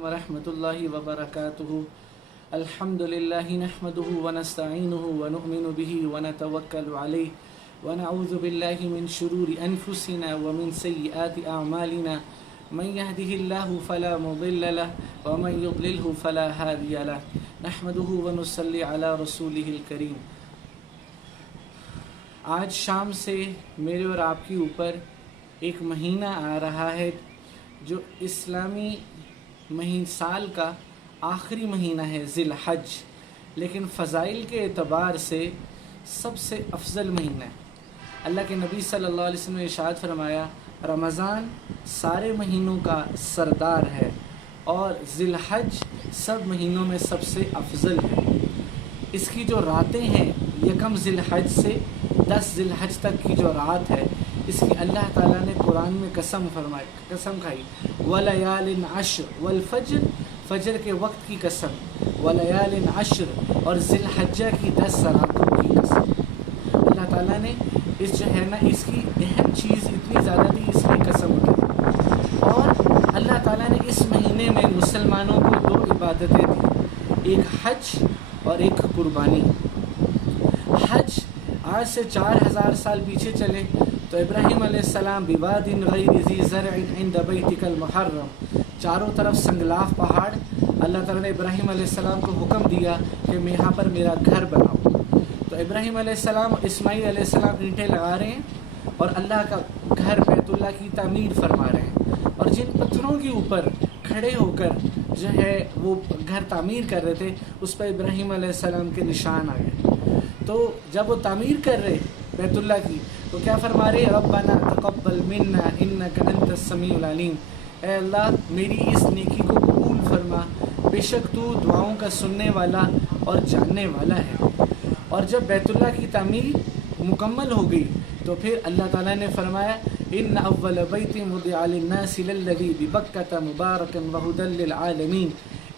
ورحمۃ اللہ وبرکاتہ الحمد للہ نحمده ونستعینه ونؤمن به ونتوکل علیہ ونعوذ باللہ من شرور انفسنا ومن سیئات اعمالنا من يهده الله فلا مضل له ومن يضلله فلا هادي له نحمده ونصلي على رسوله الکریم۔ آج شام سے میرے اور آپ کے اوپر ایک مہینہ آ رہا ہے جو اسلامی سال کا آخری مہینہ ہے، ذی الحج، لیکن فضائل کے اعتبار سے سب سے افضل مہینہ ہے۔ اللہ کے نبی صلی اللہ علیہ وسلم نے ارشاد فرمایا، رمضان سارے مہینوں کا سردار ہے اور ذی الحج سب مہینوں میں سب سے افضل ہے۔ اس کی جو راتیں ہیں، یکم ذی الحج سے 10 ذی الحج تک کی جو رات ہے، اس کی اللہ تعالیٰ نے قرآن میں قسم کھائی، وَلَيَالٍ عَشْرٍ وَالْفَجْرِ، فجر کے وقت کی قسم، وَلَيَالٍ عَشْرٍ اور ذی الحجہ کی 10 راتوں کی قسم۔ اللہ تعالیٰ نے اس جو ہے نا، اس کی اہم چیز اتنی زیادہ تھی، اس کی قسم اٹھائی۔ اور اللہ تعالیٰ نے اس مہینے میں مسلمانوں کو 2 عبادتیں دی، ایک حج اور ایک قربانی۔ حج آج سے 4000 سال پیچھے چلے تو ابراہیم علیہ السلام بواد غیر ذی زرع عند بیتک المحرم، چاروں طرف سنگلاف پہاڑ، اللہ تعالیٰ نے ابراہیم علیہ السلام کو حکم دیا کہ میں یہاں پر میرا گھر بناؤ۔ تو ابراہیم علیہ السلام اور اسماعیل علیہ السلام اینٹیں لگا رہے ہیں اور اللہ کا گھر بیت اللہ کی تعمیر فرما رہے ہیں، اور جن پتھروں کے اوپر کھڑے ہو کر جو ہے وہ گھر تعمیر کر رہے تھے، اس پر ابراہیم علیہ السلام کے نشان آ گئے۔ تو جب وہ تعمیر کر رہے بیت اللہ کی تو کیا فرما رہے، ربنا تقبل منا انک انت السمیع العلیم، اے اللہ میری اس نیکی کو قبول فرما، بے شک تو دعاؤں کا سننے والا اور جاننے والا ہے۔ اور جب بیت اللہ کی تعمیر مکمل ہو گئی تو پھر اللہ تعالیٰ نے فرمایا، ان اول بیت وضع للناس للذی ببکۃ مبارکا وہدی للعالمین،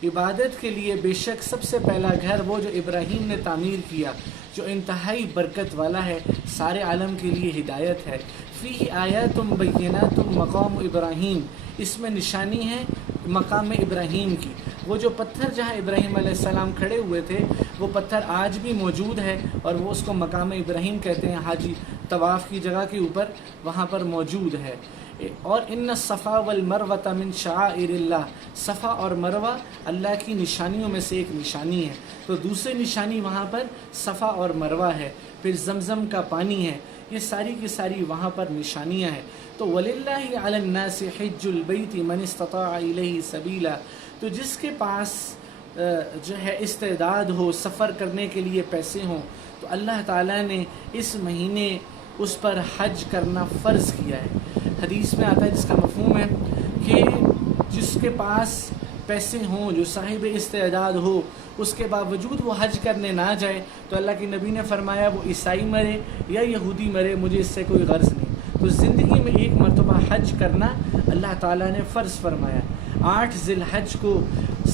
عبادت کے لیے بے شک سب سے پہلا گھر وہ جو ابراہیم نے تعمیر کیا، جو انتہائی برکت والا ہے، سارے عالم کے لیے ہدایت ہے۔ فیہ آیات بینات مقام ابراہیم، اس میں نشانی ہے مقام ابراہیم کی۔ وہ جو پتھر جہاں ابراہیم علیہ السلام کھڑے ہوئے تھے، وہ پتھر آج بھی موجود ہے اور وہ اس کو مقام ابراہیم کہتے ہیں، حاجی طواف کی جگہ کے اوپر وہاں پر موجود ہے۔ اور ان الصفا والمروۃ من شعائر اللہ، صفا اور مروہ اللہ کی نشانیوں میں سے ایک نشانی ہے، تو دوسری نشانی وہاں پر صفا اور مروہ ہے۔ پھر زمزم کا پانی ہے، یہ ساری کی ساری وہاں پر نشانیاں ہیں۔ تو وَلِلَّهِ عَلَى النَّاسِ حِجُّ الْبَيْتِ مَنِ اسْتَطَاعَ إِلَيْهِ سَبِيلًا، تو جس کے پاس جو ہے استعداد ہو، سفر کرنے کے لیے پیسے ہوں، تو اللہ تعالیٰ نے اس مہینے اس پر حج کرنا فرض کیا ہے۔ حدیث میں آتا ہے، جس کا مفہوم ہے کہ جس کے پاس پیسے ہوں، جو صاحب استعداد ہو، اس کے باوجود وہ حج کرنے نہ جائے تو اللہ کے نبی نے فرمایا وہ عیسائی مرے یا یہودی مرے، مجھے اس سے کوئی غرض نہیں۔ تو زندگی میں ایک مرتبہ حج کرنا اللہ تعالیٰ نے فرض فرمایا۔ 8 ذی الحج کو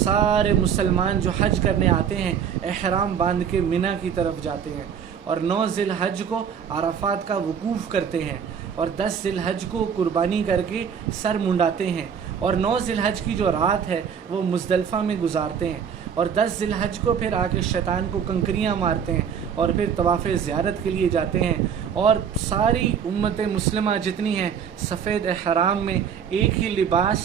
سارے مسلمان جو حج کرنے آتے ہیں احرام باندھ کے منی کی طرف جاتے ہیں، اور 9 ذی الحج کو عرفات کا وقوف کرتے ہیں، اور 10 ذی الحج کو قربانی کر کے سر منڈاتے ہیں، اور 9 ذی الحج کی جو رات ہے وہ مزدلفہ میں گزارتے ہیں، اور 10 ذی الحج کو پھر آ کے شیطان کو کنکریاں مارتے ہیں اور پھر طواف زیارت کے لیے جاتے ہیں۔ اور ساری امت مسلمہ جتنی ہیں سفید احرام میں، ایک ہی لباس،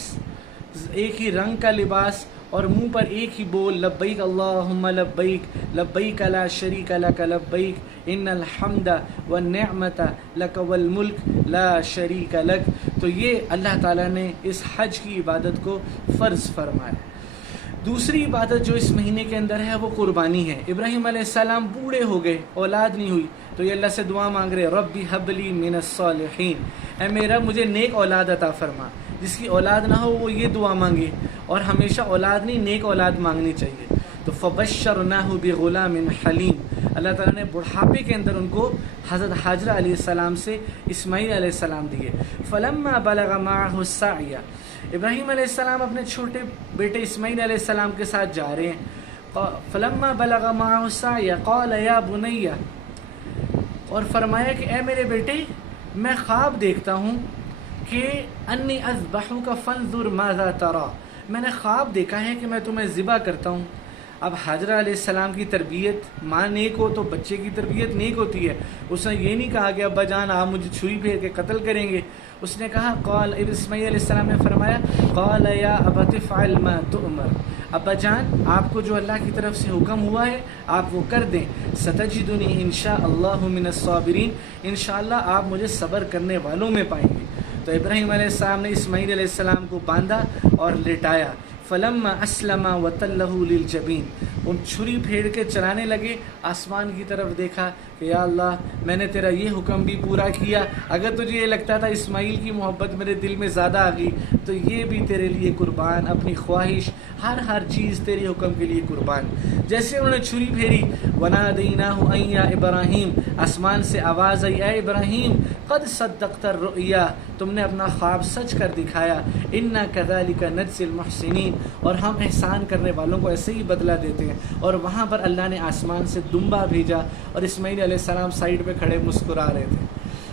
ایک ہی رنگ کا لباس، اور منہ پر ایک ہی بول، لبیک اللہم لبیک لبیک لا شریک لک لبیک ان الحمد والنعمت لک والملک لا شریک لک۔ تو یہ اللہ تعالیٰ نے اس حج کی عبادت کو فرض فرمایا۔ دوسری عبادت جو اس مہینے کے اندر ہے وہ قربانی ہے۔ ابراہیم علیہ السلام بوڑھے ہو گئے، اولاد نہیں ہوئی، تو یہ اللہ سے دعا مانگ رہے، ربی حب لی من الصالحین، اے میرا مجھے نیک اولاد عطا فرما۔ جس کی اولاد نہ ہو وہ یہ دعا مانگے، اور ہمیشہ اولاد نہیں، نیک اولاد مانگنی چاہیے۔ تو فبشرناہ بغلام حلیم، اللہ تعالیٰ نے بڑھاپے کے اندر ان کو حضرت حاجرہ علیہ السلام سے اسماعیل علیہ السلام دیے۔ فلما بلغ معه السعی، ابراہیم علیہ السلام اپنے چھوٹے بیٹے اسماعیل علیہ السلام کے ساتھ جا رہے ہیں۔ فلما بلغ معه السعی قال یا بنی، اور فرمایا کہ اے میرے بیٹے، میں خواب دیکھتا ہوں کہ انی اذبحک فانظر ماذا تری، میں نے خواب دیکھا ہے کہ میں تمہیں ذبح کرتا ہوں۔ اب حاجرہ علیہ السلام کی تربیت، ماں نیک ہو تو بچے کی تربیت نیک ہوتی ہے۔ اس نے یہ نہیں کہا کہ ابا جان آپ مجھے چھری پھیر کے قتل کریں گے، اس نے کہا قال، اسماعیل علیہ السلام نے فرمایا قال یا ابت افعل ما تؤمر، ابا جان آپ کو جو اللہ کی طرف سے حکم ہوا ہے آپ وہ کر دیں، ستجدنی انشاء اللہ من الصابرین، انشاءاللہ آپ مجھے صبر کرنے والوں میں پائیں گے۔ تو ابراہیم علیہ السلام نے اسماعیل علیہ السلام کو باندھا اور لٹایا۔ فلما اسلم وتلہ للجبین، ان چھری پھیڑ کے چلانے لگے، آسمان کی طرف دیکھا کہ یا اللہ میں نے تیرا یہ حکم بھی پورا کیا، اگر تجھے یہ لگتا تھا اسماعیل کی محبت میرے دل میں زیادہ آ گئی تو یہ بھی تیرے لیے قربان، اپنی خواہش ہر چیز تیرے حکم کے لیے قربان۔ جیسے انہوں نے چھری پھیری، ونادیناہ ان یا ابراہیم، آسمان سے آواز آئی اے ابراہیم قد صدقت الرؤیا، تم نے اپنا خواب سچ کر دکھایا، انا کذالک نجزی المحسنین، اور ہم احسان کرنے والوں کو ایسے ہی بدلہ دیتے ہیں۔ اور وہاں پر اللہ نے آسمان سے دمبا بھیجا اور اسماعیل علیہ السلام سائیڈ پہ کھڑے مسکرا رہے تھے۔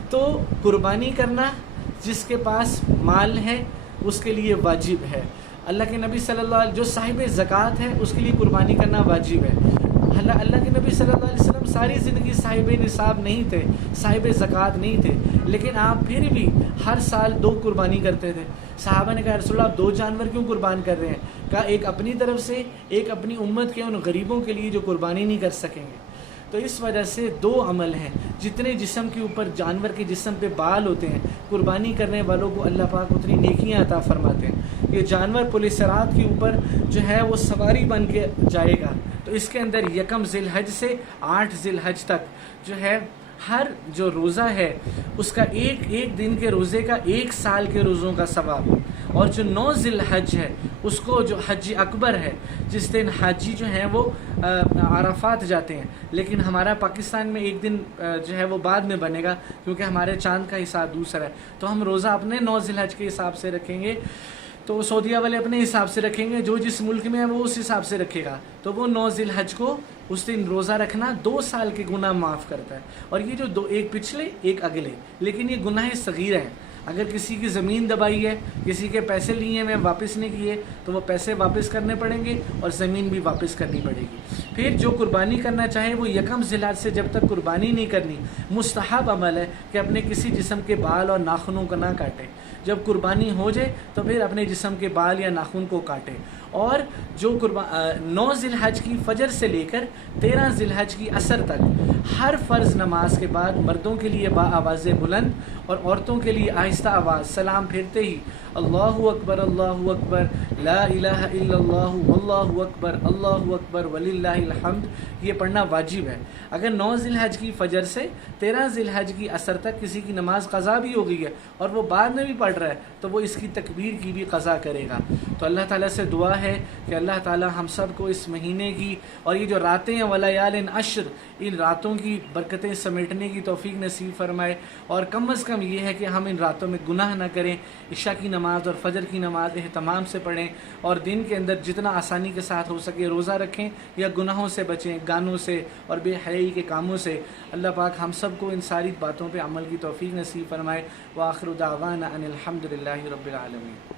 تو قربانی کرنا جس کے پاس مال ہے اس کے لیے واجب ہے۔ اللہ کے نبی صلی اللہ علیہ جو صاحب زکوٰۃ ہے اس کے لیے قربانی کرنا واجب ہے۔ اللہ کے نبی صلی اللہ علیہ وسلم ساری زندگی صاحب نصاب نہیں تھے، صاحب زکوٰۃ نہیں تھے، لیکن آپ پھر بھی ہر سال 2 قربانی کرتے تھے۔ صحابہ نے کہا رسول اللہ آپ 2 جانور کیوں قربان کر رہے ہیں؟ کہا ایک اپنی طرف سے، ایک اپنی امت کے ان غریبوں کے لیے جو قربانی نہیں کر سکیں گے۔ تو اس وجہ سے 2 عمل ہیں، جتنے جسم کے اوپر جانور کے جسم پہ بال ہوتے ہیں قربانی کرنے والوں کو اللہ پاک اتنی نیکیاں عطا فرماتے ہیں۔ یہ جانور پل صراط کے اوپر جو ہے وہ سواری بن کے جائے گا، تو اس کے اندر 1 ذی الحج سے 8 ذی الحج تک جو ہے ہر جو روزہ ہے اس کا ایک دن کے روزے کا 1 سال کے روزوں کا ثواب، اور جو 9 ذی الحج ہے اس کو جو حج اکبر ہے، جس دن حاجی جو ہیں وہ عرفات جاتے ہیں، لیکن ہمارا پاکستان میں ایک دن جو ہے وہ بعد میں بنے گا کیونکہ ہمارے چاند کا حساب دوسرا ہے، تو ہم روزہ اپنے 9 ذی الحج کے حساب سے رکھیں گے، تو سعودیہ والے اپنے حساب سے رکھیں گے، جو جس ملک میں ہے وہ اس حساب سے رکھے گا، تو وہ 9 ذی الحج کو اس دن روزہ رکھنا 2 سال کے گناہ معاف کرتا ہے۔ اور یہ جو ایک پچھلے ایک اگلے، لیکن یہ گناہ صغیرہ ہیں۔ اگر کسی کی زمین دبائی ہے، کسی کے پیسے لیے ہیں واپس نہیں کیے تو وہ پیسے واپس کرنے پڑیں گے اور زمین بھی واپس کرنی پڑے گی۔ پھر جو قربانی کرنا چاہے وہ 1 ذی الحج سے جب تک قربانی نہیں کرنی، مستحب عمل ہے کہ اپنے کسی جسم کے بال اور ناخنوں کو نہ کاٹے، جب قربانی ہو جائے تو پھر اپنے جسم کے بال یا ناخن کو کاٹے۔ اور جو 9 ذی الحج کی فجر سے لے کر 13 ذی الحج کی عصر تک ہر فرض نماز کے بعد مردوں کے لیے با آواز بلند اور عورتوں کے لیے آہستہ آواز سلام پھرتے ہی اللہ اکبر لا الہ الا اللہ واللہ اکبر وللہ الحمد یہ پڑھنا واجب ہے۔ اگر 9 ذی الحج کی فجر سے 13 ذی الحج کی عصر تک کسی کی نماز قضا بھی ہو گئی ہے اور وہ بعد میں بھی پڑھ رہا ہے تو وہ اس کی تکبیر کی بھی قضا کرے گا۔ تو اللہ تعالیٰ سے دعا ہے کہ اللہ تعالیٰ ہم سب کو اس مہینے کی اور یہ جو راتیں ہیں ولیال عشر، ان راتوں کی برکتیں سمیٹنے کی توفیق نصیب فرمائے، اور کم از کم یہ ہے کہ ہم ان راتوں میں گناہ نہ کریں، عشاء کی نماز اور فجر کی نماز اہتمام سے پڑھیں، اور دن کے اندر جتنا آسانی کے ساتھ ہو سکے روزہ رکھیں یا گناہوں سے بچیں، گانوں سے اور بے حیائی کے کاموں سے۔ اللہ پاک ہم سب کو ان ساری باتوں پہ عمل کی توفیق نصیب فرمائے۔ وآخر دعوانا ان الحمد للہ رب العالمین۔